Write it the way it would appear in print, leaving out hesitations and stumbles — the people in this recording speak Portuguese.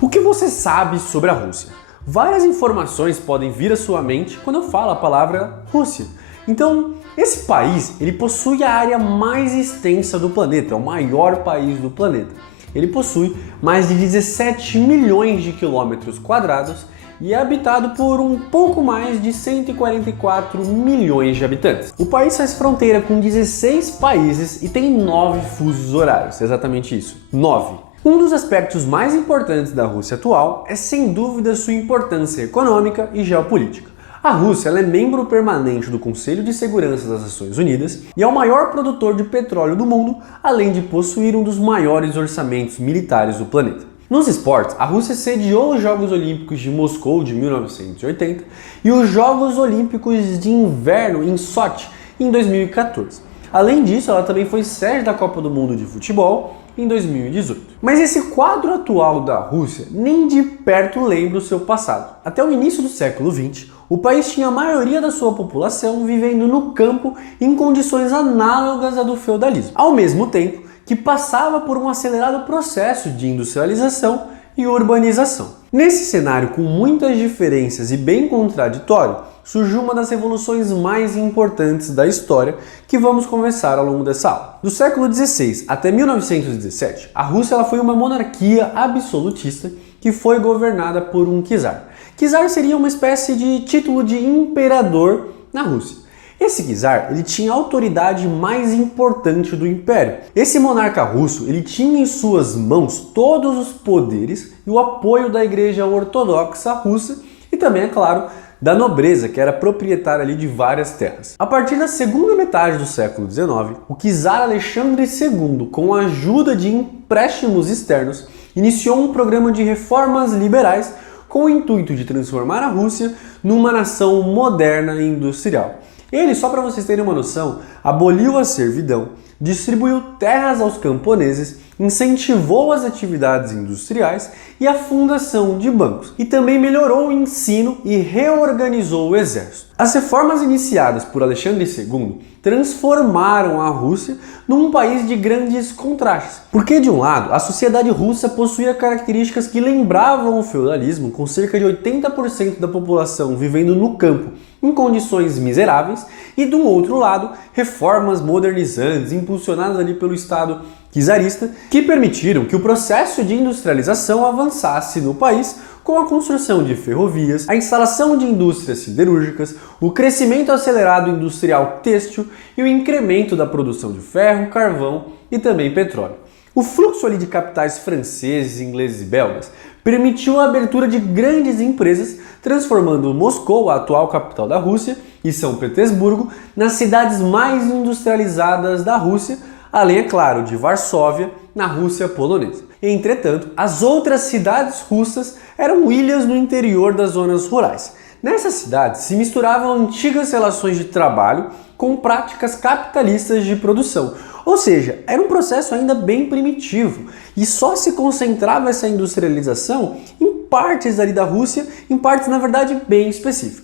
O que você sabe sobre a Rússia? Várias informações podem vir à sua mente quando eu falo a palavra Rússia. Então, esse país, ele possui a área mais extensa do planeta, é o maior país do planeta. Ele possui mais de 17 milhões de quilômetros quadrados e é habitado por um pouco mais de 144 milhões de habitantes. O país faz fronteira com 16 países e tem 9 fusos horários, exatamente isso, 9. Um dos aspectos mais importantes da Rússia atual é sem dúvida sua importância econômica e geopolítica. A Rússia ela é membro permanente do Conselho de Segurança das Nações Unidas e é o maior produtor de petróleo do mundo, além de possuir um dos maiores orçamentos militares do planeta. Nos esportes, a Rússia sediou os Jogos Olímpicos de Moscou de 1980 e os Jogos Olímpicos de Inverno em Sochi em 2014. Além disso, ela também foi sede da Copa do Mundo de Futebol em 2018. Mas esse quadro atual da Rússia nem de perto lembra o seu passado. Até o início do século XX, o país tinha a maioria da sua população vivendo no campo em condições análogas à do feudalismo, ao mesmo tempo que passava por um acelerado processo de industrialização e urbanização. Nesse cenário com muitas diferenças e bem contraditório, surgiu uma das revoluções mais importantes da história que vamos conversar ao longo dessa aula. Do século XVI até 1917, a Rússia ela foi uma monarquia absolutista que foi governada por um czar. Czar seria uma espécie de título de imperador na Rússia. Esse czar ele tinha a autoridade mais importante do império. Esse monarca russo ele tinha em suas mãos todos os poderes e o apoio da Igreja Ortodoxa Russa e também, é claro, da nobreza, que era proprietária ali de várias terras. A partir da segunda metade do século XIX, o czar Alexandre II, com a ajuda de empréstimos externos, iniciou um programa de reformas liberais com o intuito de transformar a Rússia numa nação moderna e industrial. Ele, só para vocês terem uma noção, aboliu a servidão, distribuiu terras aos camponeses, incentivou as atividades industriais e a fundação de bancos, e também melhorou o ensino e reorganizou o exército. As reformas iniciadas por Alexandre II transformaram a Rússia num país de grandes contrastes, porque de um lado, a sociedade russa possuía características que lembravam o feudalismo, com cerca de 80% da população vivendo no campo em condições miseráveis, e do outro lado, reformas modernizantes impulsionadas ali pelo Estado czarista que permitiram que o processo de industrialização avançasse no país com a construção de ferrovias, a instalação de indústrias siderúrgicas, o crescimento acelerado industrial têxtil e o incremento da produção de ferro, carvão e também petróleo. O fluxo ali de capitais franceses, ingleses e belgas permitiu a abertura de grandes empresas, transformando Moscou, a atual capital da Rússia, e São Petersburgo nas cidades mais industrializadas da Rússia, além, é claro, de Varsóvia, na Rússia polonesa. Entretanto, as outras cidades russas eram ilhas no interior das zonas rurais. Nessas cidades se misturavam antigas relações de trabalho com práticas capitalistas de produção. Ou seja, era um processo ainda bem primitivo e só se concentrava essa industrialização em partes ali da Rússia, em partes na verdade bem específicas.